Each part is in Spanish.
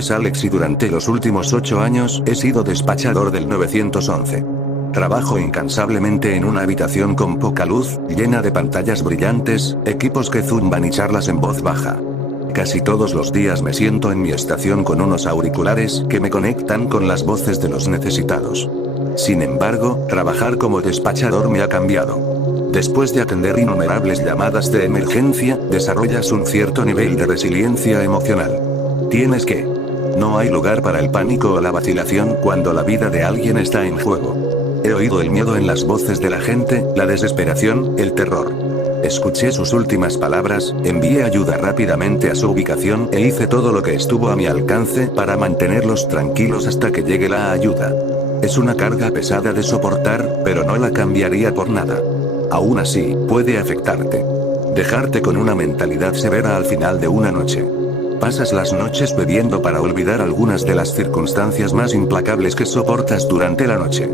es Alex y durante los últimos 8 años he sido despachador del 911. Trabajo incansablemente en una habitación con poca luz, llena de pantallas brillantes, equipos que zumban y charlas en voz baja. Casi todos los días me siento en mi estación con unos auriculares que me conectan con las voces de los necesitados. Sin embargo, trabajar como despachador me ha cambiado. Después de atender innumerables llamadas de emergencia, desarrollas un cierto nivel de resiliencia emocional. Tienes que. No hay lugar para el pánico o la vacilación cuando la vida de alguien está en juego. He oído el miedo en las voces de la gente, la desesperación, el terror. Escuché sus últimas palabras, envié ayuda rápidamente a su ubicación e hice todo lo que estuvo a mi alcance para mantenerlos tranquilos hasta que llegue la ayuda. Es una carga pesada de soportar, pero no la cambiaría por nada. Aún así, puede afectarte. Dejarte con una mentalidad severa al final de una noche. Pasas las noches bebiendo para olvidar algunas de las circunstancias más implacables que soportas durante la noche.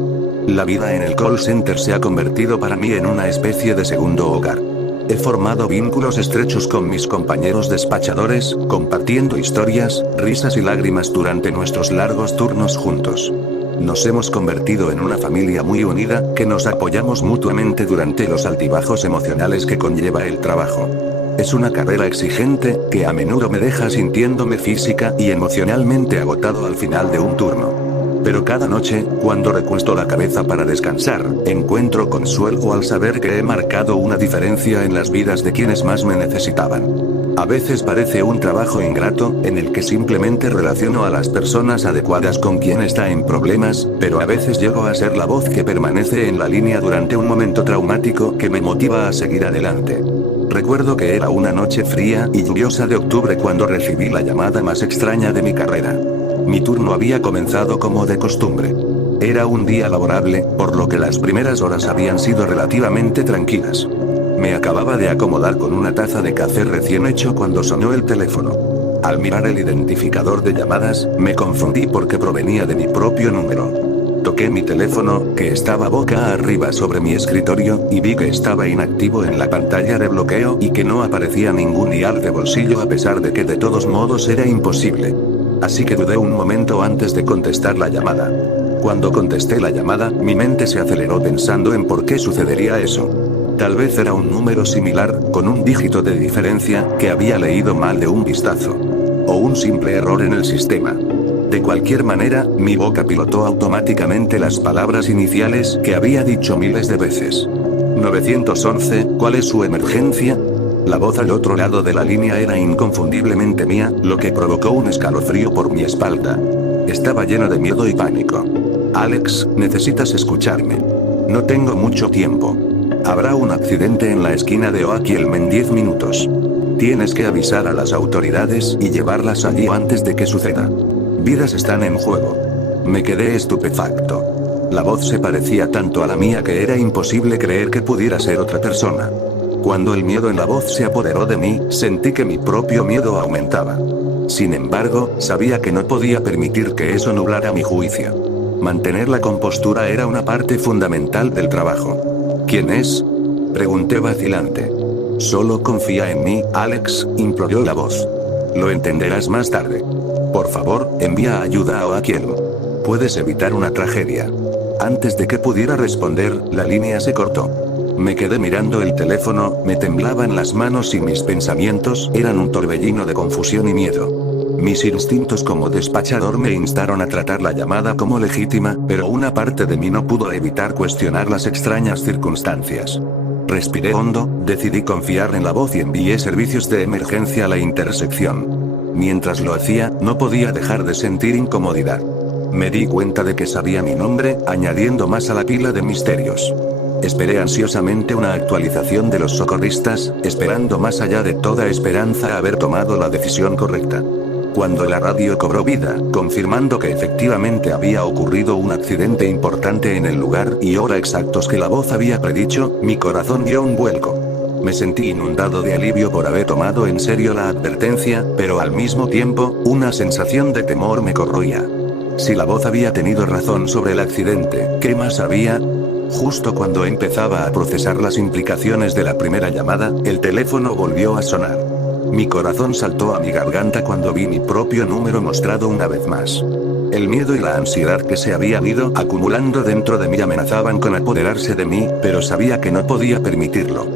La vida en el call center se ha convertido para mí en una especie de segundo hogar. He formado vínculos estrechos con mis compañeros despachadores, compartiendo historias, risas y lágrimas durante nuestros largos turnos juntos. Nos hemos convertido en una familia muy unida, que nos apoyamos mutuamente durante los altibajos emocionales que conlleva el trabajo. Es una carrera exigente, que a menudo me deja sintiéndome física y emocionalmente agotado al final de un turno. Pero cada noche, cuando recuesto la cabeza para descansar, encuentro consuelo al saber que he marcado una diferencia en las vidas de quienes más me necesitaban. A veces parece un trabajo ingrato, en el que simplemente relaciono a las personas adecuadas con quien está en problemas, pero a veces llego a ser la voz que permanece en la línea durante un momento traumático que me motiva a seguir adelante. Recuerdo que era una noche fría y lluviosa de octubre cuando recibí la llamada más extraña de mi carrera. Mi turno había comenzado como de costumbre. Era un día laborable, por lo que las primeras horas habían sido relativamente tranquilas. Me acababa de acomodar con una taza de café recién hecho cuando sonó el teléfono. Al mirar el identificador de llamadas, me confundí porque provenía de mi propio número. Toqué mi teléfono, que estaba boca arriba sobre mi escritorio, y vi que estaba inactivo en la pantalla de bloqueo y que no aparecía ningún dial de bolsillo a pesar de que de todos modos era imposible. Así que dudé un momento antes de contestar la llamada. Cuando contesté la llamada, mi mente se aceleró pensando en por qué sucedería eso. Tal vez era un número similar, con un dígito de diferencia, que había leído mal de un vistazo. O un simple error en el sistema. De cualquier manera, mi boca pilotó automáticamente las palabras iniciales que había dicho miles de veces. 911, ¿cuál es su emergencia? La voz al otro lado de la línea era inconfundiblemente mía, lo que provocó un escalofrío por mi espalda. Estaba lleno de miedo y pánico. Alex, necesitas escucharme. No tengo mucho tiempo. Habrá un accidente en la esquina de Oak y Elm en 10 minutos. Tienes que avisar a las autoridades y llevarlas allí antes de que suceda. Vidas están en juego. Me quedé estupefacto. La voz se parecía tanto a la mía que era imposible creer que pudiera ser otra persona. Cuando el miedo en la voz se apoderó de mí, sentí que mi propio miedo aumentaba. Sin embargo, sabía que no podía permitir que eso nublara mi juicio. Mantener la compostura era una parte fundamental del trabajo. ¿Quién es? Pregunté vacilante. Solo confía en mí, Alex, imploró la voz. Lo entenderás más tarde. Por favor, envía ayuda a Oak Elm. Puedes evitar una tragedia. Antes de que pudiera responder, la línea se cortó. Me quedé mirando el teléfono, me temblaban las manos y mis pensamientos eran un torbellino de confusión y miedo. Mis instintos como despachador me instaron a tratar la llamada como legítima, pero una parte de mí no pudo evitar cuestionar las extrañas circunstancias. Respiré hondo, decidí confiar en la voz y envié servicios de emergencia a la intersección. Mientras lo hacía, no podía dejar de sentir incomodidad. Me di cuenta de que sabía mi nombre, añadiendo más a la pila de misterios. Esperé ansiosamente una actualización de los socorristas, esperando más allá de toda esperanza haber tomado la decisión correcta. Cuando la radio cobró vida, confirmando que efectivamente había ocurrido un accidente importante en el lugar y hora exactos que la voz había predicho, mi corazón dio un vuelco. Me sentí inundado de alivio por haber tomado en serio la advertencia, pero al mismo tiempo, una sensación de temor me corroía. Si la voz había tenido razón sobre el accidente, ¿qué más había? Justo cuando empezaba a procesar las implicaciones de la primera llamada, el teléfono volvió a sonar. Mi corazón saltó a mi garganta cuando vi mi propio número mostrado una vez más. El miedo y la ansiedad que se habían ido acumulando dentro de mí amenazaban con apoderarse de mí, pero sabía que no podía permitirlo.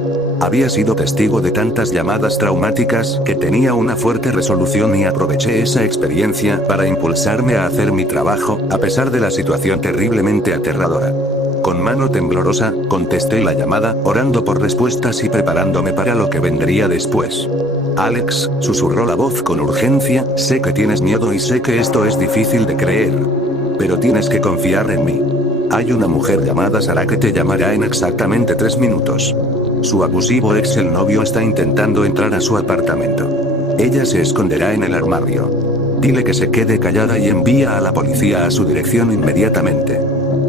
Había sido testigo de tantas llamadas traumáticas que tenía una fuerte resolución y aproveché esa experiencia para impulsarme a hacer mi trabajo, a pesar de la situación terriblemente aterradora. Con mano temblorosa, contesté la llamada, orando por respuestas y preparándome para lo que vendría después. Alex, susurró la voz con urgencia, sé que tienes miedo y sé que esto es difícil de creer. Pero tienes que confiar en mí. Hay una mujer llamada Sara que te llamará en exactamente 3 minutos. Su abusivo ex el novio está intentando entrar a su apartamento. Ella se esconderá en el armario. Dile que se quede callada y envía a la policía a su dirección inmediatamente.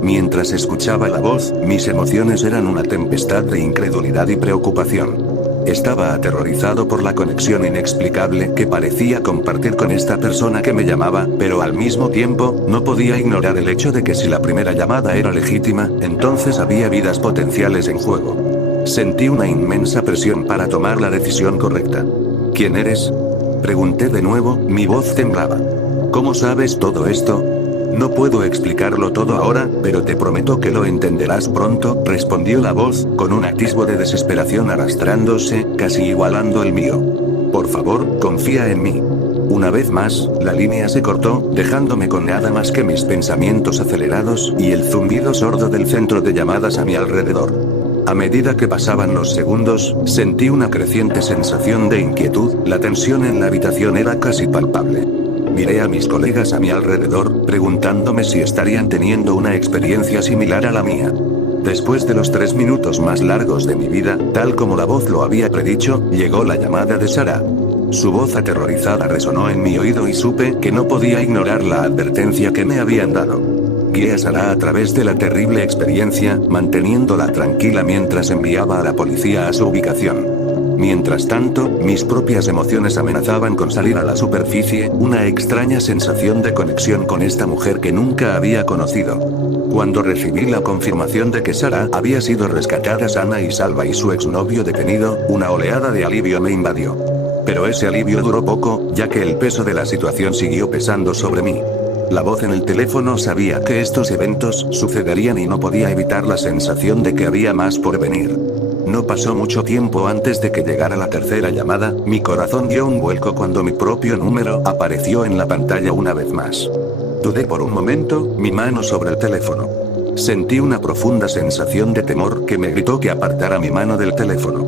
Mientras escuchaba la voz, mis emociones eran una tempestad de incredulidad y preocupación. Estaba aterrorizado por la conexión inexplicable que parecía compartir con esta persona que me llamaba, pero al mismo tiempo, no podía ignorar el hecho de que si la primera llamada era legítima, entonces había vidas potenciales en juego. Sentí una inmensa presión para tomar la decisión correcta. ¿Quién eres? Pregunté de nuevo, mi voz temblaba. ¿Cómo sabes todo esto? No puedo explicarlo todo ahora, pero te prometo que lo entenderás pronto, respondió la voz, con un atisbo de desesperación arrastrándose, casi igualando el mío. Por favor, confía en mí. Una vez más, la línea se cortó, dejándome con nada más que mis pensamientos acelerados y el zumbido sordo del centro de llamadas a mi alrededor. A medida que pasaban los segundos, sentí una creciente sensación de inquietud, la tensión en la habitación era casi palpable. Miré a mis colegas a mi alrededor, preguntándome si estarían teniendo una experiencia similar a la mía. Después de los 3 minutos más largos de mi vida, tal como la voz lo había predicho, llegó la llamada de Sara. Su voz aterrorizada resonó en mi oído y supe que no podía ignorar la advertencia que me habían dado. Guié a Sara a través de la terrible experiencia, manteniéndola tranquila mientras enviaba a la policía a su ubicación. Mientras tanto, mis propias emociones amenazaban con salir a la superficie, una extraña sensación de conexión con esta mujer que nunca había conocido. Cuando recibí la confirmación de que Sara había sido rescatada sana y salva y su exnovio detenido, una oleada de alivio me invadió. Pero ese alivio duró poco, ya que el peso de la situación siguió pesando sobre mí. La voz en el teléfono sabía que estos eventos sucederían y no podía evitar la sensación de que había más por venir. No pasó mucho tiempo antes de que llegara la tercera llamada, mi corazón dio un vuelco cuando mi propio número apareció en la pantalla una vez más. Dudé por un momento, mi mano sobre el teléfono. Sentí una profunda sensación de temor que me gritó que apartara mi mano del teléfono.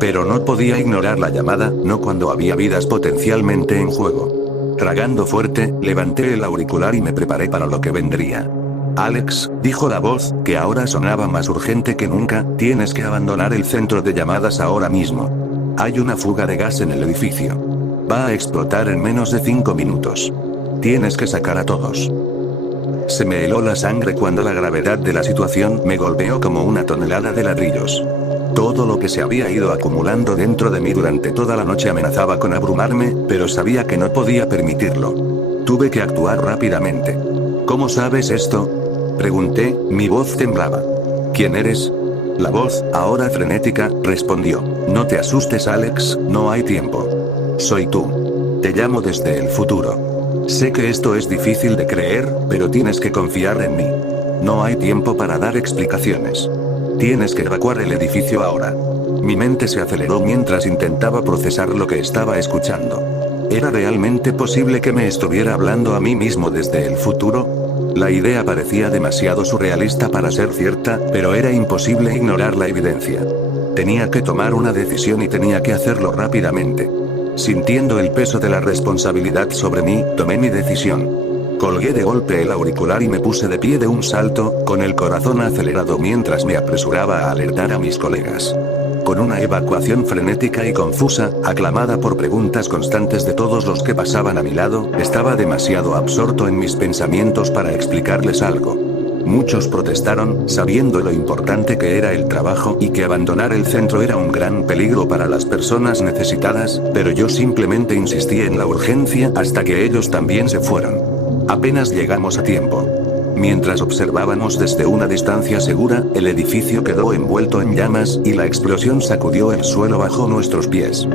Pero no podía ignorar la llamada, no cuando había vidas potencialmente en juego. Tragando fuerte, levanté el auricular y me preparé para lo que vendría. Alex, dijo la voz, que ahora sonaba más urgente que nunca, tienes que abandonar el centro de llamadas ahora mismo. Hay una fuga de gas en el edificio. Va a explotar en menos de 5 minutos. Tienes que sacar a todos. Se me heló la sangre cuando la gravedad de la situación me golpeó como una tonelada de ladrillos. Todo lo que se había ido acumulando dentro de mí durante toda la noche amenazaba con abrumarme, pero sabía que no podía permitirlo. Tuve que actuar rápidamente. ¿Cómo sabes esto? Pregunté, mi voz temblaba. ¿Quién eres? La voz, ahora frenética, respondió. No te asustes, Alex, no hay tiempo. Soy tú. Te llamo desde el futuro. Sé que esto es difícil de creer, pero tienes que confiar en mí. No hay tiempo para dar explicaciones. Tienes que evacuar el edificio ahora. Mi mente se aceleró mientras intentaba procesar lo que estaba escuchando. ¿Era realmente posible que me estuviera hablando a mí mismo desde el futuro? La idea parecía demasiado surrealista para ser cierta, pero era imposible ignorar la evidencia. Tenía que tomar una decisión y tenía que hacerlo rápidamente. Sintiendo el peso de la responsabilidad sobre mí, tomé mi decisión. Colgué de golpe el auricular y me puse de pie de un salto, con el corazón acelerado mientras me apresuraba a alertar a mis colegas. Con una evacuación frenética y confusa, aclamada por preguntas constantes de todos los que pasaban a mi lado, estaba demasiado absorto en mis pensamientos para explicarles algo. Muchos protestaron, sabiendo lo importante que era el trabajo y que abandonar el centro era un gran peligro para las personas necesitadas, pero yo simplemente insistí en la urgencia hasta que ellos también se fueron. Apenas llegamos a tiempo. Mientras observábamos desde una distancia segura, el edificio quedó envuelto en llamas y la explosión sacudió el suelo bajo nuestros pies.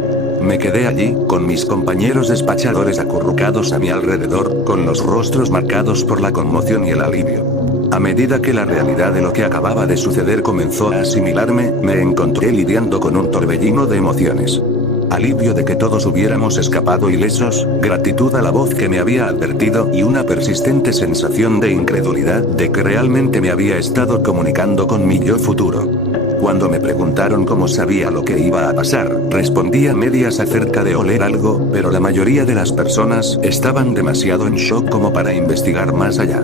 Me quedé allí, con mis compañeros despachadores acurrucados a mi alrededor, con los rostros marcados por la conmoción y el alivio. A medida que la realidad de lo que acababa de suceder comenzó a asimilarme, me encontré lidiando con un torbellino de emociones. Alivio de que todos hubiéramos escapado ilesos, gratitud a la voz que me había advertido y una persistente sensación de incredulidad de que realmente me había estado comunicando con mi yo futuro. Cuando me preguntaron cómo sabía lo que iba a pasar, respondí a medias acerca de oler algo, pero la mayoría de las personas estaban demasiado en shock como para investigar más allá.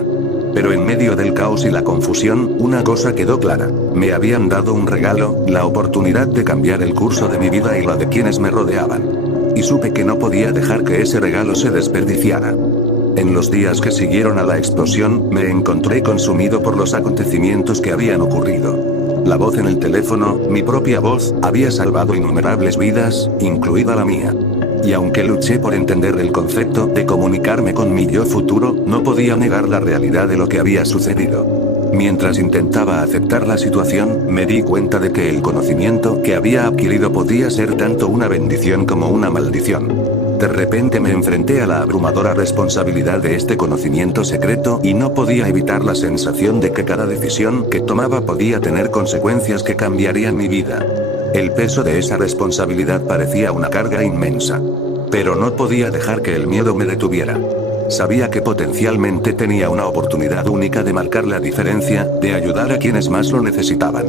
Pero en medio del caos y la confusión, una cosa quedó clara. Me habían dado un regalo, la oportunidad de cambiar el curso de mi vida y la de quienes me rodeaban. Y supe que no podía dejar que ese regalo se desperdiciara. En los días que siguieron a la explosión, me encontré consumido por los acontecimientos que habían ocurrido. La voz en el teléfono, mi propia voz, había salvado innumerables vidas, incluida la mía. Y aunque luché por entender el concepto de comunicarme con mi yo futuro, no podía negar la realidad de lo que había sucedido. Mientras intentaba aceptar la situación, me di cuenta de que el conocimiento que había adquirido podía ser tanto una bendición como una maldición. De repente me enfrenté a la abrumadora responsabilidad de este conocimiento secreto y no podía evitar la sensación de que cada decisión que tomaba podía tener consecuencias que cambiarían mi vida. El peso de esa responsabilidad parecía una carga inmensa. Pero no podía dejar que el miedo me detuviera. Sabía que potencialmente tenía una oportunidad única de marcar la diferencia, de ayudar a quienes más lo necesitaban.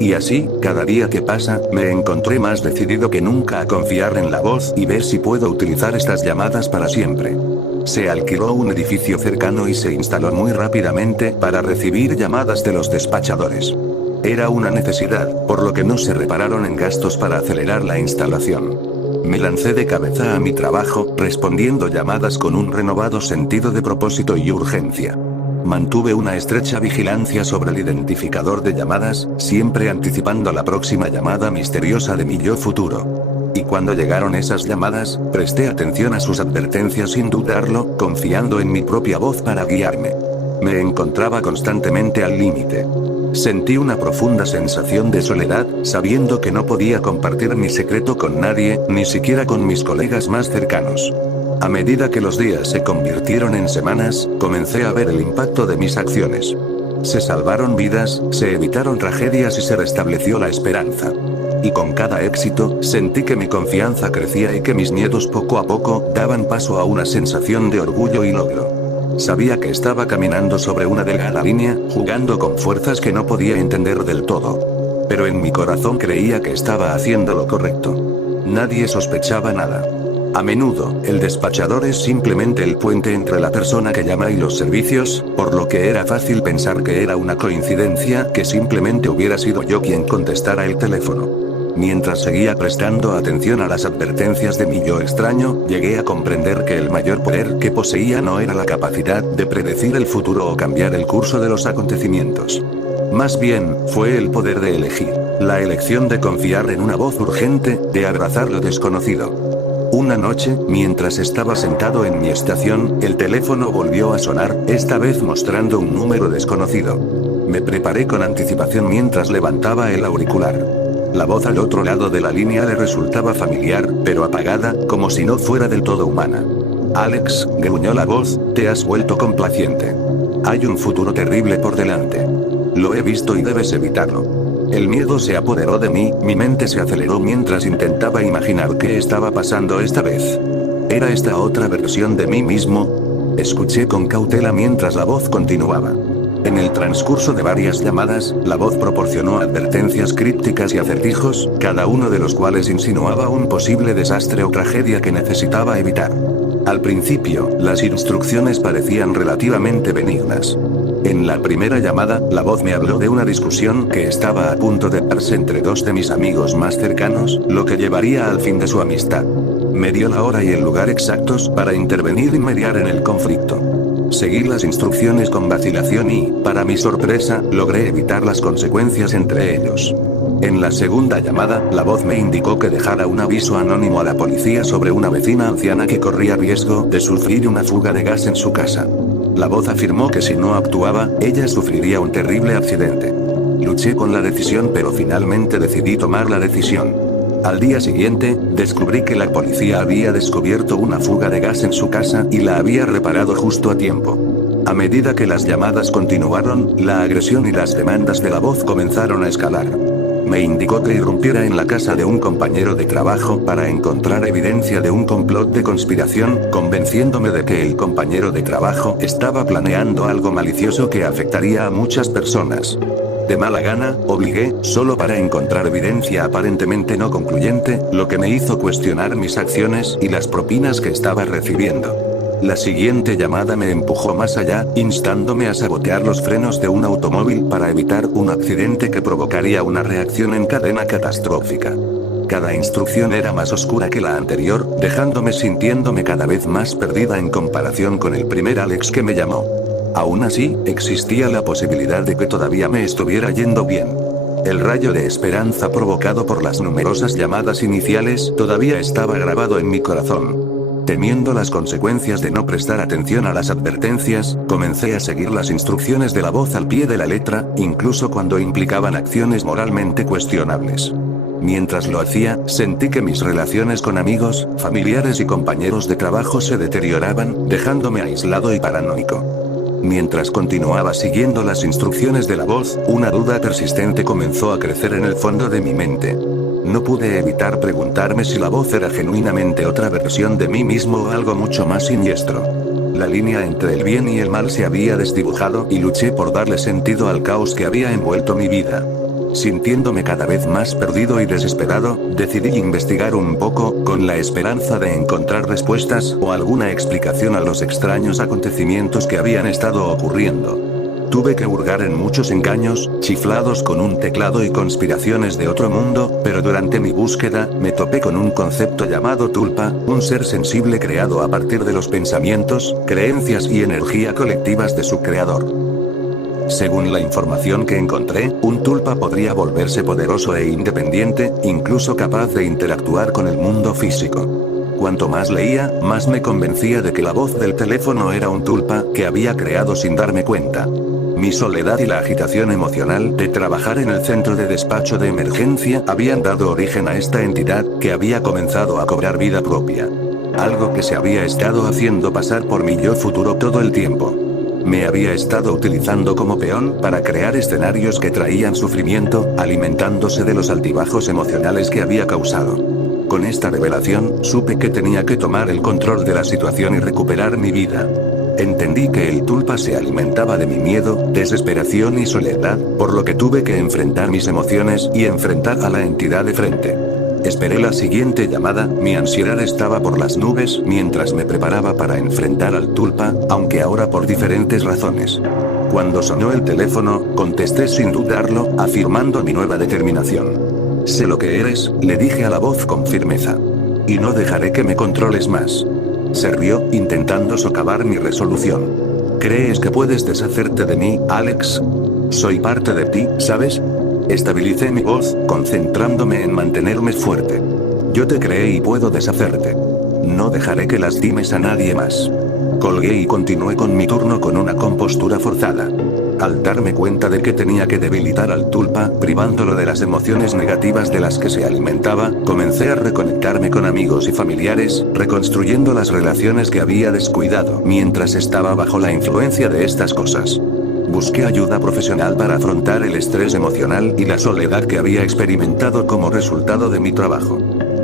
Y así, cada día que pasa, me encontré más decidido que nunca a confiar en la voz y ver si puedo utilizar estas llamadas para siempre. Se alquiló un edificio cercano y se instaló muy rápidamente para recibir llamadas de los despachadores. Era una necesidad, por lo que no se repararon en gastos para acelerar la instalación. Me lancé de cabeza a mi trabajo, respondiendo llamadas con un renovado sentido de propósito y urgencia. Mantuve una estrecha vigilancia sobre el identificador de llamadas, siempre anticipando la próxima llamada misteriosa de mi yo futuro. Y cuando llegaron esas llamadas, presté atención a sus advertencias sin dudarlo, confiando en mi propia voz para guiarme. Me encontraba constantemente al límite. Sentí una profunda sensación de soledad, sabiendo que no podía compartir mi secreto con nadie, ni siquiera con mis colegas más cercanos. A medida que los días se convirtieron en semanas, comencé a ver el impacto de mis acciones. Se salvaron vidas, se evitaron tragedias y se restableció la esperanza. Y con cada éxito, sentí que mi confianza crecía y que mis miedos poco a poco daban paso a una sensación de orgullo y logro. Sabía que estaba caminando sobre una delgada línea, jugando con fuerzas que no podía entender del todo. Pero en mi corazón creía que estaba haciendo lo correcto. Nadie sospechaba nada. A menudo, el despachador es simplemente el puente entre la persona que llama y los servicios, por lo que era fácil pensar que era una coincidencia que simplemente hubiera sido yo quien contestara el teléfono. Mientras seguía prestando atención a las advertencias de mi yo extraño, llegué a comprender que el mayor poder que poseía no era la capacidad de predecir el futuro o cambiar el curso de los acontecimientos. Más bien, fue el poder de elegir, la elección de confiar en una voz urgente, de abrazar lo desconocido. Una noche, mientras estaba sentado en mi estación, el teléfono volvió a sonar, esta vez mostrando un número desconocido. Me preparé con anticipación mientras levantaba el auricular. La voz al otro lado de la línea le resultaba familiar, pero apagada, como si no fuera del todo humana. Alex, gruñó la voz, te has vuelto complaciente. Hay un futuro terrible por delante. Lo he visto y debes evitarlo. El miedo se apoderó de mí, mi mente se aceleró mientras intentaba imaginar qué estaba pasando esta vez. ¿Era esta otra versión de mí mismo? Escuché con cautela mientras la voz continuaba. En el transcurso de varias llamadas, la voz proporcionó advertencias crípticas y acertijos, cada uno de los cuales insinuaba un posible desastre o tragedia que necesitaba evitar. Al principio, las instrucciones parecían relativamente benignas. En la primera llamada, la voz me habló de una discusión que estaba a punto de darse entre dos de mis amigos más cercanos, lo que llevaría al fin de su amistad. Me dio la hora y el lugar exactos para intervenir y mediar en el conflicto. Seguí las instrucciones con vacilación y, para mi sorpresa, logré evitar las consecuencias entre ellos. En la segunda llamada, la voz me indicó que dejara un aviso anónimo a la policía sobre una vecina anciana que corría riesgo de sufrir una fuga de gas en su casa. La voz afirmó que si no actuaba, ella sufriría un terrible accidente. Luché con la decisión, pero finalmente decidí tomar la decisión. Al día siguiente, descubrí que la policía había descubierto una fuga de gas en su casa y la había reparado justo a tiempo. A medida que las llamadas continuaron, la agresión y las demandas de la voz comenzaron a escalar. Me indicó que irrumpiera en la casa de un compañero de trabajo para encontrar evidencia de un complot de conspiración, convenciéndome de que el compañero de trabajo estaba planeando algo malicioso que afectaría a muchas personas. De mala gana, obligué, solo para encontrar evidencia aparentemente no concluyente, lo que me hizo cuestionar mis acciones y las propinas que estaba recibiendo. La siguiente llamada me empujó más allá, instándome a sabotear los frenos de un automóvil para evitar un accidente que provocaría una reacción en cadena catastrófica. Cada instrucción era más oscura que la anterior, dejándome sintiéndome cada vez más perdida en comparación con el primer Alex que me llamó. Aún así, existía la posibilidad de que todavía me estuviera yendo bien. El rayo de esperanza provocado por las numerosas llamadas iniciales todavía estaba grabado en mi corazón. Temiendo las consecuencias de no prestar atención a las advertencias, comencé a seguir las instrucciones de la voz al pie de la letra, incluso cuando implicaban acciones moralmente cuestionables. Mientras lo hacía, sentí que mis relaciones con amigos, familiares y compañeros de trabajo se deterioraban, dejándome aislado y paranoico. Mientras continuaba siguiendo las instrucciones de la voz, una duda persistente comenzó a crecer en el fondo de mi mente. No pude evitar preguntarme si la voz era genuinamente otra versión de mí mismo o algo mucho más siniestro. La línea entre el bien y el mal se había desdibujado y luché por darle sentido al caos que había envuelto mi vida. Sintiéndome cada vez más perdido y desesperado, decidí investigar un poco, con la esperanza de encontrar respuestas o alguna explicación a los extraños acontecimientos que habían estado ocurriendo. Tuve que hurgar en muchos engaños, chiflados con un teclado y conspiraciones de otro mundo, pero durante mi búsqueda, me topé con un concepto llamado tulpa, un ser sensible creado a partir de los pensamientos, creencias y energía colectivas de su creador. Según la información que encontré, un tulpa podría volverse poderoso e independiente, incluso capaz de interactuar con el mundo físico. Cuanto más leía, más me convencía de que la voz del teléfono era un tulpa que había creado sin darme cuenta. Mi soledad y la agitación emocional de trabajar en el centro de despacho de emergencia habían dado origen a esta entidad que había comenzado a cobrar vida propia. Algo que se había estado haciendo pasar por mi yo futuro todo el tiempo. Me había estado utilizando como peón para crear escenarios que traían sufrimiento, alimentándose de los altibajos emocionales que había causado. Con esta revelación, supe que tenía que tomar el control de la situación y recuperar mi vida. Entendí que el tulpa se alimentaba de mi miedo, desesperación y soledad, por lo que tuve que enfrentar mis emociones y enfrentar a la entidad de frente. Esperé la siguiente llamada, mi ansiedad estaba por las nubes mientras me preparaba para enfrentar al tulpa, aunque ahora por diferentes razones. Cuando sonó el teléfono, contesté sin dudarlo, afirmando mi nueva determinación. Sé lo que eres, le dije a la voz con firmeza. Y no dejaré que me controles más. Se rió, intentando socavar mi resolución. ¿Crees que puedes deshacerte de mí, Alex? Soy parte de ti, ¿sabes? Estabilicé mi voz, concentrándome en mantenerme fuerte. Yo te creé y puedo deshacerte. No dejaré que lastimes a nadie más. Colgué y continué con mi turno con una compostura forzada. Al darme cuenta de que tenía que debilitar al tulpa, privándolo de las emociones negativas de las que se alimentaba, comencé a reconectarme con amigos y familiares, reconstruyendo las relaciones que había descuidado mientras estaba bajo la influencia de estas cosas. Busqué ayuda profesional para afrontar el estrés emocional y la soledad que había experimentado como resultado de mi trabajo.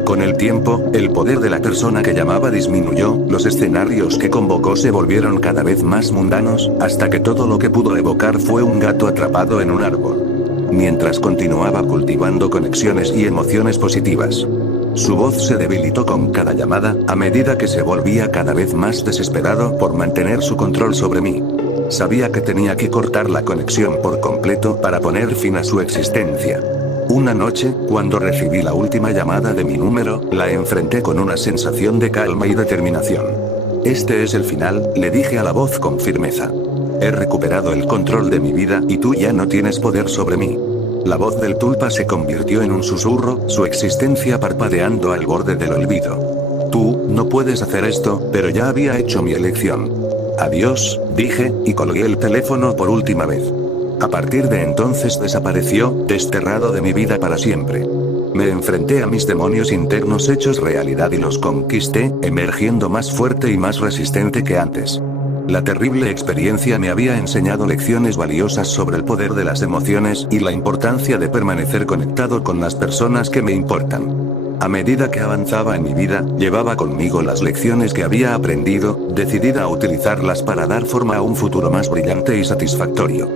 Con el tiempo, el poder de la persona que llamaba disminuyó, los escenarios que convocó se volvieron cada vez más mundanos, hasta que todo lo que pudo evocar fue un gato atrapado en un árbol. Mientras continuaba cultivando conexiones y emociones positivas. Su voz se debilitó con cada llamada, a medida que se volvía cada vez más desesperado por mantener su control sobre mí. Sabía que tenía que cortar la conexión por completo para poner fin a su existencia. Una noche, cuando recibí la última llamada de mi número, la enfrenté con una sensación de calma y determinación. Este es el final, le dije a la voz con firmeza. He recuperado el control de mi vida y tú ya no tienes poder sobre mí. La voz del tulpa se convirtió en un susurro, su existencia parpadeando al borde del olvido. Tú, no puedes hacer esto, pero ya había hecho mi elección. Adiós, dije, y colgué el teléfono por última vez. A partir de entonces desapareció, desterrado de mi vida para siempre. Me enfrenté a mis demonios internos hechos realidad y los conquisté, emergiendo más fuerte y más resistente que antes. La terrible experiencia me había enseñado lecciones valiosas sobre el poder de las emociones y la importancia de permanecer conectado con las personas que me importan. A medida que avanzaba en mi vida, llevaba conmigo las lecciones que había aprendido, decidida a utilizarlas para dar forma a un futuro más brillante y satisfactorio.